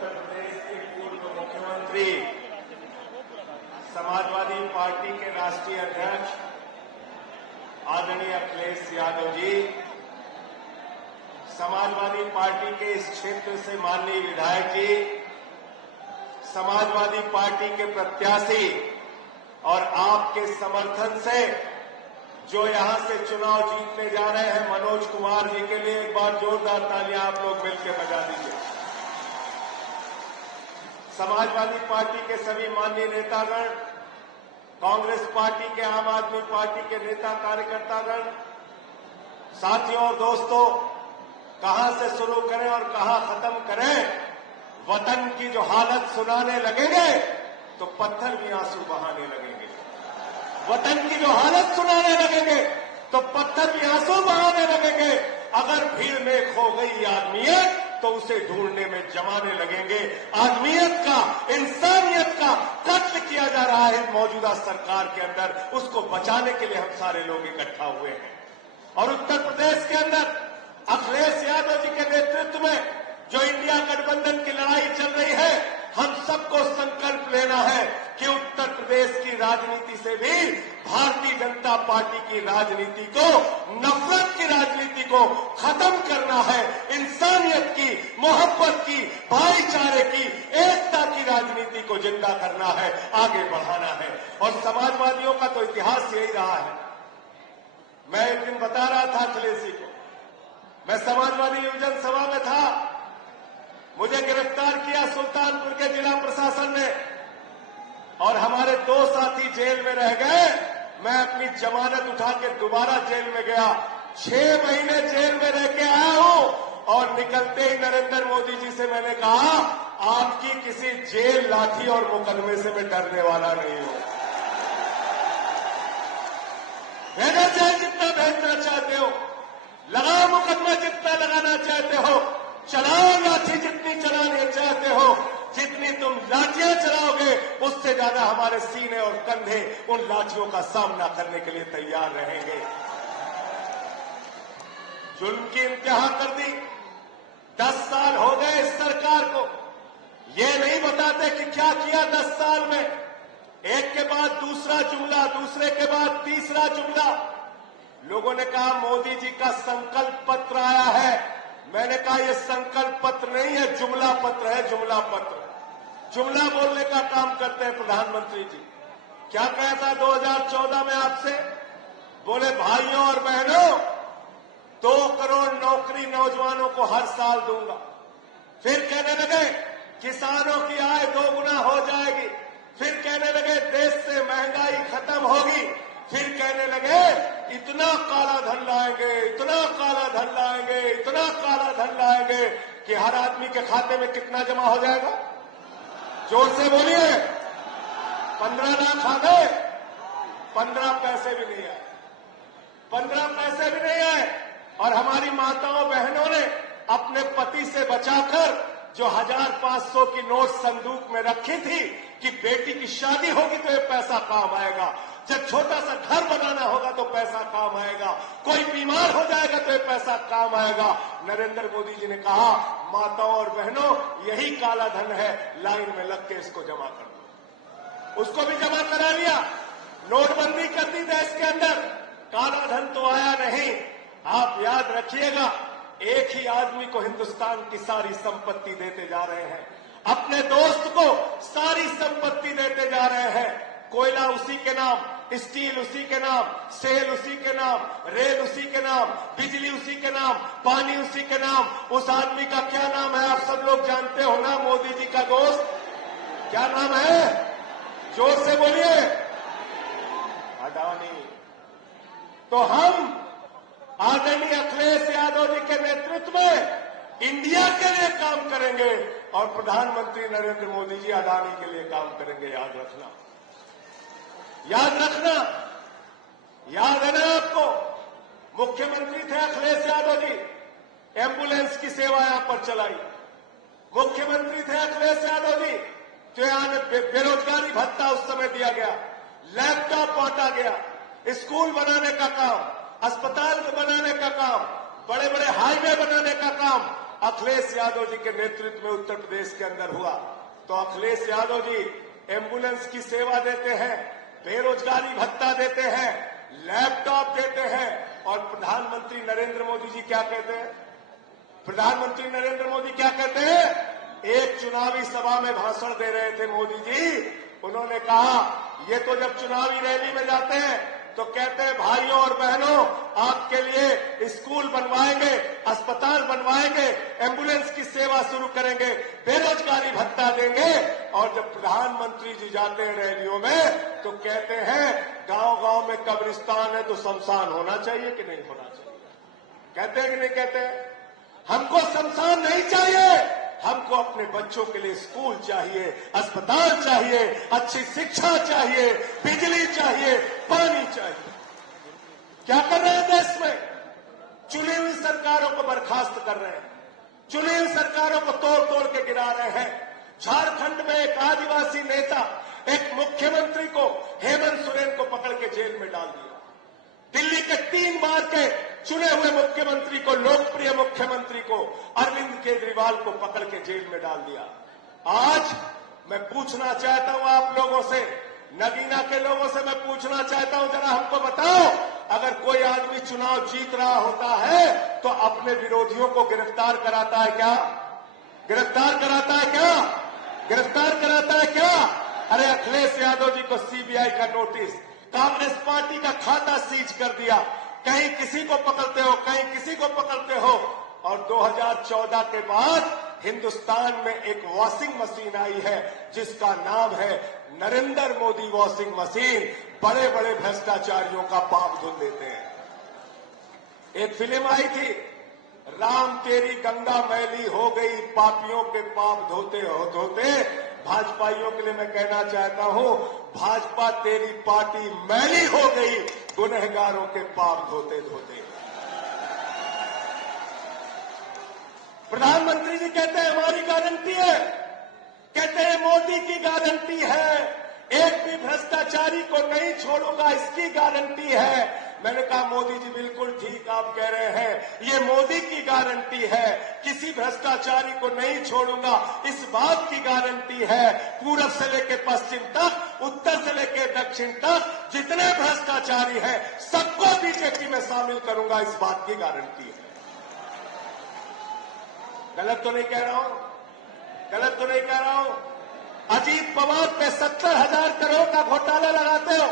उत्तर प्रदेश के पूर्व मुख्यमंत्री, समाजवादी पार्टी के राष्ट्रीय अध्यक्ष आदरणीय अखिलेश यादव जी, समाजवादी पार्टी के इस क्षेत्र से माननीय विधायक जी, समाजवादी पार्टी के प्रत्याशी और आपके समर्थन से जो यहां से चुनाव जीतने जा रहे हैं मनोज कुमार जी के लिए एक बार जोरदार तालियां आप लोग मिलकर बजा दीजिए। समाजवादी पार्टी के सभी माननीय नेतागण, कांग्रेस पार्टी के, आम आदमी पार्टी के नेता कार्यकर्तागण, साथियों और दोस्तों, कहां से शुरू करें और कहां खत्म करें? वतन की जो हालत सुनाने लगेंगे तो पत्थर भी आंसू बहाने लगेंगे। वतन की जो हालत सुनाने लगेंगे तो पत्थर भी आंसू बहाने लगेंगे। अगर भीड़ में खो गई आदमियत तो उसे ढूंढने में जमाने लगेंगे। आदमियत का, इंसानियत का कत्ल किया जा रहा है मौजूदा सरकार के अंदर, उसको बचाने के लिए हम सारे लोग इकट्ठा हुए हैं। और उत्तर प्रदेश के अंदर अखिलेश यादव जी के नेतृत्व में जो इंडिया गठबंधन की लड़ाई चल रही है, हम सबको संकल्प लेना है कि उत्तर प्रदेश की राजनीति से भी भारतीय जनता पार्टी की राजनीति को, नफरत की राजनीति को खत्म करना है। इंसानियत की, मोहब्बत की, भाईचारे की, एकता की राजनीति को जिंदा करना है, आगे बढ़ाना है। और समाजवादियों का तो इतिहास यही रहा है। मैं एक दिन बता रहा था अखिलेश जी को, मैं समाजवादी युवजन सभा में था, मुझे गिरफ्तार किया सुल्तानपुर के जिला प्रशासन ने और हमारे 2 साथी जेल में रह गए। मैं अपनी जमानत उठा के दोबारा जेल में गया, 6 महीने जेल में रह के आया हूं और निकलते ही नरेंद्र मोदी जी से मैंने कहा, आपकी किसी जेल, लाठी और मुकदमे से मैं डरने वाला नहीं हूं। भेजना चाहे जितना भेजना चाहते हो, लगाओ मुकदमा जितना लगाना चाहते हो, चलाओ लाठी जितनी चलानी चाहते हो, जितनी तुम लाठियां चलाओगे उससे ज्यादा हमारे सीने और कंधे उन लाठियों का सामना करने के लिए तैयार रहेंगे। जुल्म की इंतहा कर दी, 10 साल हो गए इस सरकार को, ये नहीं बताते कि क्या किया 10 साल में। एक के बाद दूसरा जुमला, दूसरे के बाद तीसरा जुमला। लोगों ने कहा मोदी जी का संकल्प पत्र आया है। मैंने कहा यह संकल्प पत्र नहीं है, जुमला पत्र है, जुमला पत्र। जुमला बोलने का काम करते हैं प्रधानमंत्री जी। क्या कहा था 2014 में आपसे? बोले भाइयों और बहनों, 2 करोड़ नौकरी नौजवानों को हर साल दूंगा। फिर कहने लगे किसानों की आय 2 गुना हो जाएगी। फिर कहने लगे देश से महंगाई खत्म होगी। फिर कहने लगे इतना काला धन लाएंगे, इतना काला धन लाएंगे, इतना काला धन लाएंगे कि हर आदमी के खाते में कितना जमा हो जाएगा? जोर से बोलिए। 15 लाख आ गए, 15 पैसे भी नहीं आए, 15 पैसे भी नहीं आए। और हमारी माताओं बहनों ने अपने पति से बचाकर जो 1500 की नोट संदूक में रखी थी कि बेटी की शादी होगी तो ये पैसा काम आएगा, जब छोटा सा घर बनाना होगा तो पैसा काम आएगा, कोई बीमार हो जाएगा तो ये पैसा काम आएगा। नरेंद्र मोदी जी ने कहा माताओं और बहनों, यही काला धन है, लाइन में लग के इसको जमा कर दो। उसको भी जमा करा लिया। नोटबंदी कर दी देश के अंदर, काला धन तो आया नहीं। आप याद रखिएगा, एक ही आदमी को हिंदुस्तान की सारी संपत्ति देते जा रहे हैं, अपने दोस्त को सारी संपत्ति देते जा रहे हैं। कोयला उसी के नाम, स्टील उसी के नाम, सेल उसी के नाम, रेल उसी के नाम, बिजली उसी के नाम, पानी उसी के नाम। उस आदमी का क्या नाम है आप सब लोग जानते हो ना? मोदी जी का दोस्त, क्या नाम है? जोर से बोलिए। अडानी। तो हम आदरणीय अखिलेश यादव जी के नेतृत्व में इंडिया के लिए काम करेंगे और प्रधानमंत्री नरेंद्र मोदी जी अडानी के लिए काम करेंगे। याद रखना, याद रखना। याद है ना आपको? मुख्यमंत्री थे अखिलेश यादव जी, एम्बुलेंस की सेवा यहां पर चलाई। मुख्यमंत्री थे अखिलेश यादव जी, जो यहां बेरोजगारी भत्ता उस समय दिया गया, लैपटॉप बांटा गया, स्कूल बनाने का काम, अस्पताल बनाने का काम, बड़े बड़े हाईवे बनाने का काम, अखिलेश यादव जी के नेतृत्व में उत्तर प्रदेश के अंदर हुआ, तो अखिलेश यादव जी एम्बुलेंस की सेवा देते हैं, बेरोजगारी भत्ता देते हैं, लैपटॉप देते हैं, और प्रधानमंत्री नरेंद्र मोदी जी क्या कहते हैं? प्रधानमंत्री नरेंद्र मोदी क्या कहते हैं? एक चुनावी सभा में भाषण दे रहे थे मोदी जी, उन्होंने कहा ये तो जब चुनावी रैली में जाते हैं तो कहते हैं भाइयों और बहनों आपके लिए स्कूल बनवाएंगे, अस्पताल बनवाएंगे, एम्बुलेंस की सेवा शुरू करेंगे, बेरोजगारी भत्ता देंगे, और जब प्रधानमंत्री जी जाते हैं रैलियों में तो कहते हैं गांव-गांव में कब्रिस्तान है तो शमशान होना चाहिए कि नहीं होना चाहिए? कहते हैं कि नहीं कहते हैं? हमको शमशान नहीं चाहिए, हमको अपने बच्चों के लिए स्कूल चाहिए, अस्पताल चाहिए, अच्छी शिक्षा चाहिए, बिजली चाहिए, पानी चाहिए। क्या कर रहे हैं देश में? चुनी हुई सरकारों को बर्खास्त कर रहे हैं, चुनी हुई सरकारों को तोड़ तोड़ के गिरा रहे हैं। झारखंड में एक आदिवासी नेता, एक मुख्यमंत्री को, हेमंत सोरेन को पकड़ के जेल में डाल दिया। दिल्ली के 3 बार के चुने हुए मुख्यमंत्री को, लोकप्रिय मुख्यमंत्री को, अरविंद केजरीवाल को पकड़ के जेल में डाल दिया। आज मैं पूछना चाहता हूं आप लोगों से, नगीना के लोगों से मैं पूछना चाहता हूं, जरा हमको बताओ, अगर कोई आदमी चुनाव जीत रहा होता है तो अपने विरोधियों को गिरफ्तार कराता है क्या? गिरफ्तार कराता है क्या? गिरफ्तार कराता है क्या? अरे अखिलेश यादव जी को सीबीआई का नोटिस, कांग्रेस पार्टी का खाता सीज कर दिया, कहीं किसी को पकड़ते हो, कहीं किसी को पकड़ते हो। और 2014 के बाद हिंदुस्तान में एक वॉशिंग मशीन आई है जिसका नाम है नरेंद्र मोदी वॉशिंग मशीन। बड़े बड़े भ्रष्टाचारियों का पाप धुल देते हैं। एक फिल्म आई थी, राम तेरी गंगा मैली हो गई, पापियों के पाप धोते हो धोते। भाजपाइयों के लिए मैं कहना चाहता हूं, भाजपा तेरी पार्टी मैली हो गई, गुनहगारों के पाप धोते धोते। प्रधानमंत्री जी कहते हैं हमारी गारंटी है, कहते हैं मोदी की गारंटी है, एक भी भ्रष्टाचारी को नहीं छोड़ूंगा, इसकी गारंटी है। मैंने कहा मोदी जी बिल्कुल ठीक आप कह रहे हैं, ये मोदी की गारंटी है, किसी भ्रष्टाचारी को नहीं छोड़ूंगा, इस बात की गारंटी है। पूरब से लेकर पश्चिम तक, उत्तर से लेकर दक्षिण तक जितने भ्रष्टाचारी हैं सबको बीजेपी में शामिल करूंगा, इस बात की गारंटी है। गलत तो नहीं कह रहा हूं? गलत तो नहीं कह रहा हूं? अजीत पवार पे 70,000 करोड़ का घोटाला लगाते हो,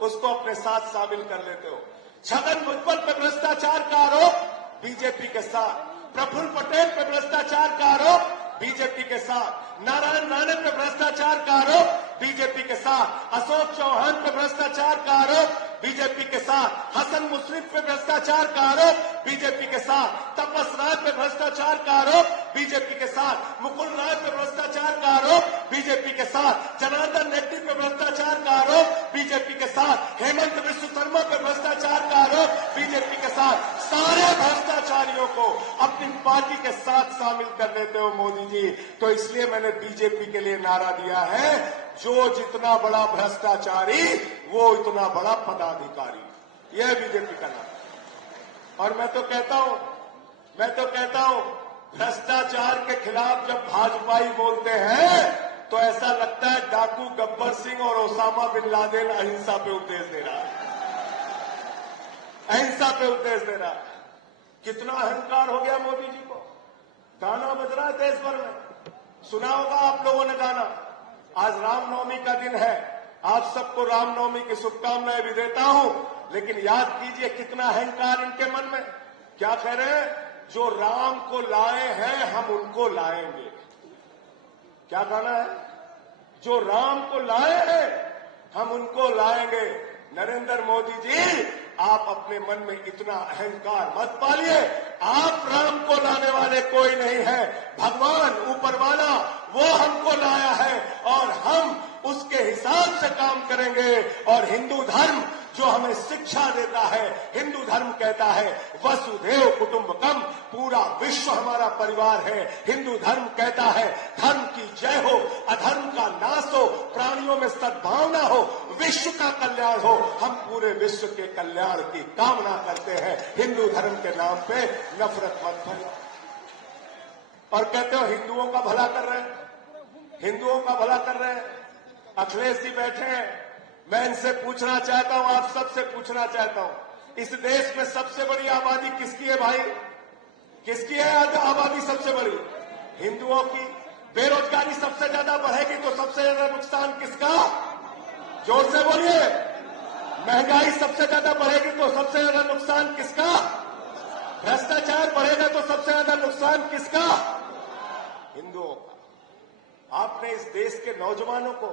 उसको अपने साथ शामिल कर लेते हो। छगन भुजबल पे भ्रष्टाचार का आरोप, बीजेपी के साथ। प्रफुल्ल पटेल पे भ्रष्टाचार का आरोप, बीजेपी के साथ। नारायण राणे पे भ्रष्टाचार का आरोप, बीजेपी के साथ। अशोक चौहान पे भ्रष्टाचार का आरोप, बीजेपी के साथ। हसन मुश्रीफ पे भ्रष्टाचार का आरोप, बीजेपी के साथ। तपस राय पे भ्रष्टाचार का आरोप, बीजेपी के साथ। मुकुल राय पे भ्रष्टाचार का आरोप, बीजेपी के साथ। जनार्दन रेड्डी पे भ्रष्टाचार का आरोप, बीजेपी के साथ। हेमंत विश्व शर्मा पे भ्रष्टाचार का आरोप, बीजेपी के साथ। सारे भ्रष्टाचारियों को अपनी पार्टी के साथ शामिल कर लेते हो मोदी जी। तो इसलिए मैंने बीजेपी के लिए नारा दिया है, जो जितना बड़ा भ्रष्टाचारी वो इतना बड़ा पदाधिकारी। यह बीजेपी का नाम। और मैं तो कहता हूं भ्रष्टाचार के खिलाफ जब भाजपाई बोलते हैं तो ऐसा लगता है डाकू गब्बर सिंह और ओसामा बिन लादेन अहिंसा पे उपदेश दे रहा है, अहिंसा पे उपदेश दे रहा है। कितना अहंकार हो गया मोदी जी को। गाना बज रहा है देश भर में, सुना होगा आप लोगों ने गाना। आज रामनवमी का दिन है, आप सबको रामनवमी की शुभकामनाएं भी देता हूं, लेकिन याद कीजिए कितना अहंकार इनके मन में। क्या कह रहे हैं? जो राम को लाए हैं हम उनको लाएंगे। क्या गाना है? जो राम को लाए हैं हम उनको लाएंगे। नरेंद्र मोदी जी, आप अपने मन में इतना अहंकार मत पालिए। आप राम को लाने वाले कोई नहीं है, भगवान ऊपर वाला वो हमको लाया है और हम उसके हिसाब से काम करेंगे। और हिंदू धर्म जो हमें शिक्षा देता है, हिंदू धर्म कहता है वसुधैव कुटुंबकम, पूरा विश्व हमारा परिवार है। हिंदू धर्म कहता है धर्म की जय हो, अधर्म का नाश हो, प्राणियों में सद्भावना हो, विश्व का कल्याण हो। हम पूरे विश्व के कल्याण की कामना करते हैं। हिंदू धर्म के नाम पे नफरत मत फैलाओ। और कहते हो हिंदुओं का भला कर रहे हैं, हिंदुओं का भला कर रहे हैं। अखिलेश जी बैठे हैं, मैं इनसे पूछना चाहता हूं, आप सबसे पूछना चाहता हूं, इस देश में सबसे बड़ी आबादी किसकी है भाई? किसकी है आबादी सबसे बड़ी? हिंदुओं की। बेरोजगारी सबसे ज्यादा बढ़ेगी तो सबसे ज्यादा नुकसान किसका? जोर से बोलिए। महंगाई सबसे ज्यादा बढ़ेगी तो सबसे ज्यादा नुकसान किसका? भ्रष्टाचार बढ़ेगा तो सबसे ज्यादा नुकसान किसका? हिंदुओं का। आपने इस देश के नौजवानों को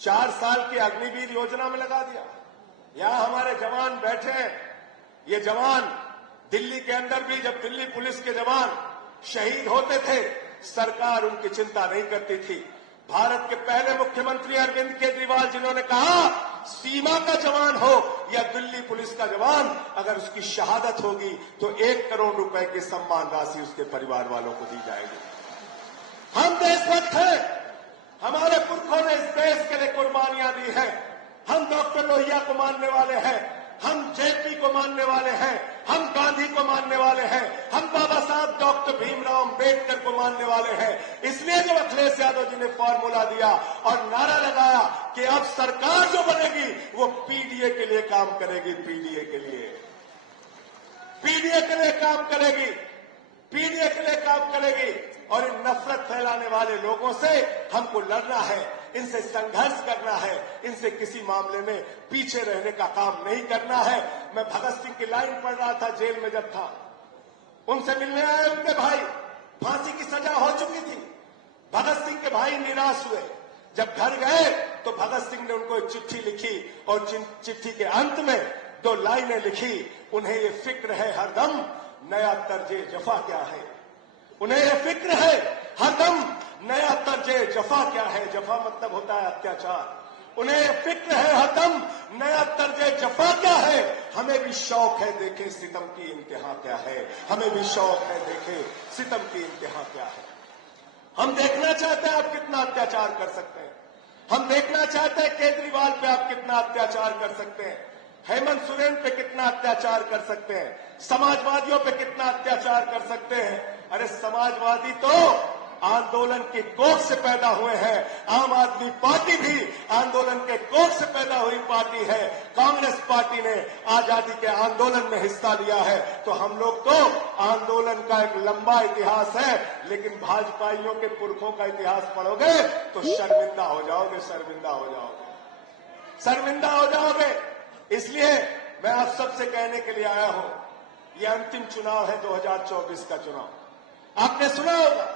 4 साल की अग्निवीर योजना में लगा दिया। यहां हमारे जवान बैठे हैं, ये जवान दिल्ली के अंदर भी जब दिल्ली पुलिस के जवान शहीद होते थे, सरकार उनकी चिंता नहीं करती थी। भारत के पहले मुख्यमंत्री अरविंद केजरीवाल जिन्होंने कहा सीमा का जवान हो या दिल्ली पुलिस का जवान, अगर उसकी शहादत होगी तो 1 करोड़ रुपए की सम्मान राशि उसके परिवार वालों को दी जाएगी। हम देशभक्त हैं, हमारे पुरखों ने इस देश के लिए कुर्बानियां दी हैं। हम डॉक्टर लोहिया को मानने वाले हैं, हम जेपी को मानने वाले हैं, हम गांधी को मानने वाले हैं, हम बाबा साहब डॉक्टर भीमराव अम्बेडकर को मानने वाले हैं। इसलिए जब अखिलेश यादव जी ने फॉर्मूला दिया और नारा लगाया कि अब सरकार जो बनेगी वो पीडीए के लिए काम करेगी, पीडीए के लिए, पीडीए के लिए काम करेगी, पीडीए के लिए काम करेगी। और इन नफरत फैलाने वाले लोगों से हमको लड़ना है, इनसे संघर्ष करना है, इनसे किसी मामले में पीछे रहने का काम नहीं करना है। मैं भगत सिंह की लाइन पढ़ रहा था जेल में जब था, उनसे मिलने आए उनके भाई, फांसी की सजा हो चुकी थी। भगत सिंह के भाई निराश हुए, जब घर गए तो भगत सिंह ने उनको एक चिट्ठी लिखी और चिट्ठी के अंत में 2 लाइनें लिखी। उन्हें ये फिक्र है हरदम नया तर्जे जफा क्या है, उन्हें यह फिक्र है हरदम नया तर्जे जफा क्या है। जफा मतलब होता है अत्याचार। उन्हें यह फिक्र है हरदम नया तर्जे जफा क्या है। हमें भी शौक है देखे सितम की इंतहा क्या है, हमें भी शौक है देखे सितम की इंतहा क्या है। हम देखना चाहते हैं आप कितना अत्याचार कर सकते हैं, हम देखना चाहते हैं केजरीवाल पे आप कितना अत्याचार कर सकते हैं, हेमंत सोरेन पे कितना अत्याचार कर सकते हैं, समाजवादियों पे कितना अत्याचार कर सकते हैं। अरे समाजवादी तो आंदोलन की कोख से पैदा हुए हैं, आम आदमी पार्टी भी आंदोलन के कोख से पैदा हुई पार्टी है। कांग्रेस पार्टी ने आजादी के आंदोलन में हिस्सा लिया है, तो हम लोग तो आंदोलन का एक लंबा इतिहास है। लेकिन भाजपाइयों के पुरखों का इतिहास पढ़ोगे तो शर्मिंदा हो जाओगे, शर्मिंदा हो जाओगे, शर्मिंदा हो जाओगे। इसलिए मैं आप सबसे कहने के लिए आया हूं, यह अंतिम चुनाव है 2024 का चुनाव। आपने सुना होगा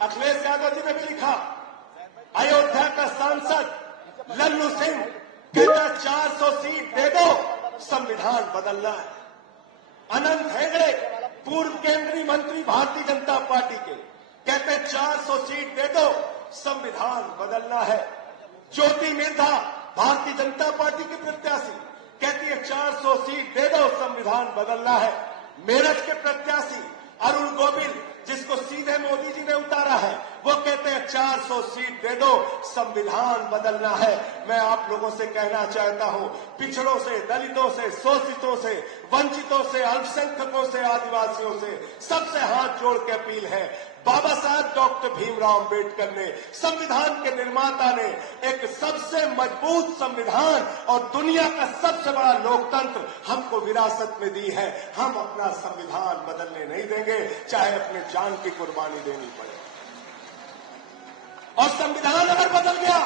अखिलेश यादव जी ने भी लिखा, अयोध्या का सांसद लल्लू सिंह कहता 400 सीट दे दो, संविधान बदलना है। अनंत हेगड़े पूर्व केंद्रीय मंत्री भारतीय जनता पार्टी के कहते 400 सीट दे दो, संविधान बदलना है। ज्योति मिर्धा भारतीय जनता पार्टी की प्रत्याशी कहती है 400 सीट दे दो, संविधान बदलना है। मेरठ के प्रत्याशी अरुण गोविल जिसको सीधे मोदी जी ने उतारा है, वो कहते हैं 400 सीट दे दो, संविधान बदलना है। मैं आप लोगों से कहना चाहता हूं, पिछड़ों से, दलितों से, शोषितों से, वंचितों से, अल्पसंख्यकों से, आदिवासियों से, सबसे हाथ जोड़ के अपील है, बाबा साहब डॉक्टर भीमराव अम्बेडकर ने, संविधान के निर्माता ने एक सबसे मजबूत संविधान और दुनिया का सबसे बड़ा लोकतंत्र हमको विरासत में दी है। हम अपना संविधान बदलने नहीं देंगे, चाहे अपने जान की कुर्बानी देनी पड़े। और संविधान अगर बदल गया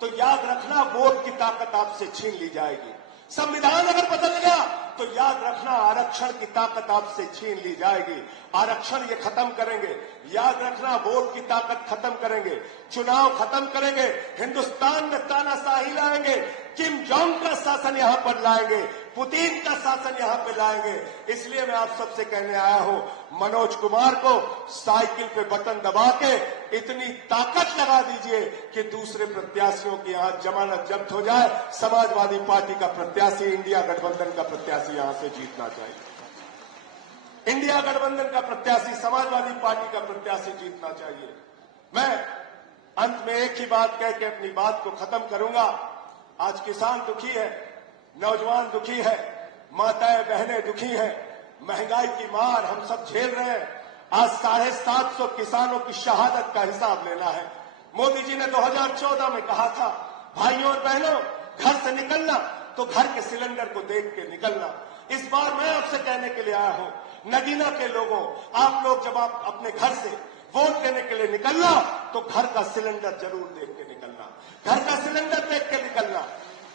तो याद रखना वोट की ताकत आपसे छीन ली जाएगी। संविधान अगर बदल गया तो याद रखना आरक्षण की ताकत आपसे छीन ली जाएगी। आरक्षण ये खत्म करेंगे, याद रखना वोट की ताकत खत्म करेंगे, चुनाव खत्म करेंगे, हिंदुस्तान में तानाशाही लाएंगे, किम जोंग का शासन यहां पर लाएंगे, पुतिन का शासन यहां पर लाएंगे। इसलिए मैं आप सबसे कहने आया हूं, मनोज कुमार को साइकिल पे बटन दबा के इतनी ताकत लगा दीजिए कि दूसरे प्रत्याशियों की यहां जमानत जब्त हो जाए। समाजवादी पार्टी का प्रत्याशी, इंडिया गठबंधन का प्रत्याशी यहां से जीतना चाहिए। इंडिया गठबंधन का प्रत्याशी, समाजवादी पार्टी का प्रत्याशी जीतना चाहिए। मैं अंत में एक ही बात कह के अपनी बात को खत्म करूंगा। आज किसान दुखी है, नौजवान दुखी है, माताएं बहनें दुखी हैं, महंगाई की मार हम सब झेल रहे हैं। आज 750 किसानों की शहादत का हिसाब लेना है। मोदी जी ने 2014 में कहा था, भाइयों और बहनों, घर से निकलना तो घर के सिलेंडर को देख के निकलना। इस बार मैं आपसे कहने के लिए आया हूं, नगीना के लोगों, आप लोग जब आप अपने घर से वोट देने के लिए निकलना तो घर का सिलेंडर जरूर देख के निकलना, घर का सिलेंडर देख के निकलना।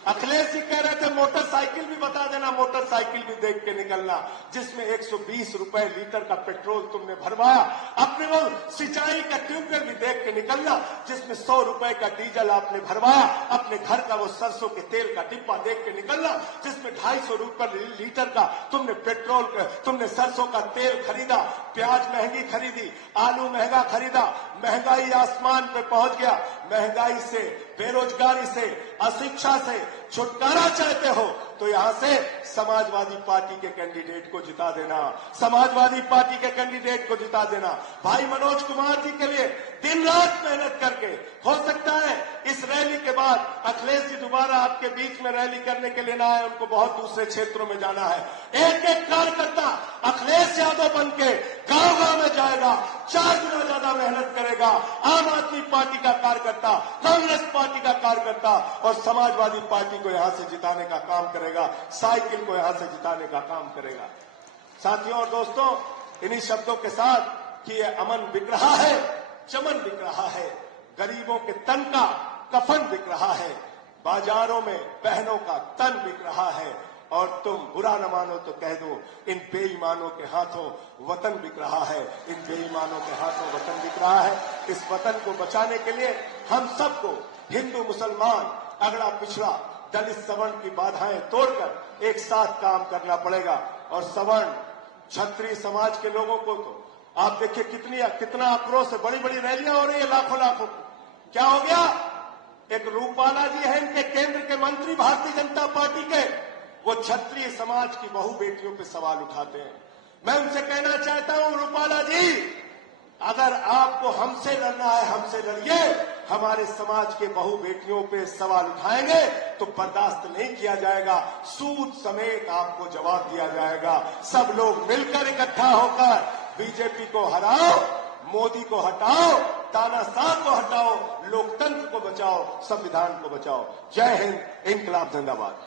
अखिलेश जी कह रहे थे मोटरसाइकिल भी बता देना, मोटरसाइकिल भी देख के निकलना जिसमें 120 रुपए लीटर का पेट्रोल तुमने भरवाया। अपने वो सिंचाई का ट्यूबवेल भी देख के निकलना जिसमें 100 रुपए का डीजल आपने भरवाया। अपने घर का वो सरसों के तेल का डिब्बा देख के निकलना जिसमें 250 रुपए लीटर का तुमने पेट्रोल, तुमने सरसों का तेल खरीदा। प्याज महंगी खरीदी, आलू महंगा खरीदा, महंगाई आसमान पे पहुंच गया। महंगाई से, बेरोजगारी से, अशिक्षा से छुटकारा चाहते हो तो यहां से समाजवादी पार्टी के कैंडिडेट को जिता देना, समाजवादी पार्टी के कैंडिडेट को जिता देना। भाई मनोज कुमार जी के लिए दिन रात मेहनत करके, हो सकता है इस रैली के बाद अखिलेश जी दोबारा आपके बीच में रैली करने के लिए ना आए, उनको बहुत दूसरे क्षेत्रों में जाना है। एक एक कार्यकर्ता अखिलेश यादव बन के गांव गांव में जाएगा, 4 गुना ज्यादा मेहनत करेगा। आम आदमी पार्टी का कार्यकर्ता, कांग्रेस पार्टी का कार्यकर्ता और समाजवादी पार्टी को यहां से जिताने का काम करेगा, साइकिल को यहां से जिताने का काम करेगा। साथियों और दोस्तों, इन्हीं शब्दों के साथ कि ये अमन बिक रहा है, चमन बिक रहा है, गरीबों के तन का कफन बिक रहा है, बाजारों में बहनों का तन बिक रहा है और तुम बुरा न मानो तो कह दो, इन बेईमानों के हाथों वतन बिक रहा है, इन बेईमानों के हाथों वतन बिक रहा है। इस वतन को बचाने के लिए हम सबको, हिंदू मुसलमान, अगड़ा पिछड़ा, दलित सवर्ण की बाधाएं तोड़कर एक साथ काम करना पड़ेगा। और सवर्ण क्षत्रिय समाज के लोगों को तो आप देखिए कितना आक्रोश है, बड़ी बड़ी रैलियां हो रही है, लाखों लाखों। क्या हो गया? एक रूपाला जी है इनके केंद्र के मंत्री भारतीय जनता पार्टी के, वो क्षत्रिय समाज की बहु बेटियों पे सवाल उठाते हैं। मैं उनसे कहना चाहता हूं, रूपाला जी, अगर आपको हमसे लड़ना है, हमसे लड़िए। हमारे समाज के बहु बेटियों पे सवाल उठाएंगे तो बर्दाश्त नहीं किया जाएगा, सूद समेत आपको जवाब दिया जाएगा। सब लोग मिलकर इकट्ठा होकर बीजेपी को हराओ, मोदी को हटाओ, तानाशाह को हटाओ, लोकतंत्र को बचाओ, संविधान को बचाओ। जय हिंद, इंकलाब जिंदाबाद।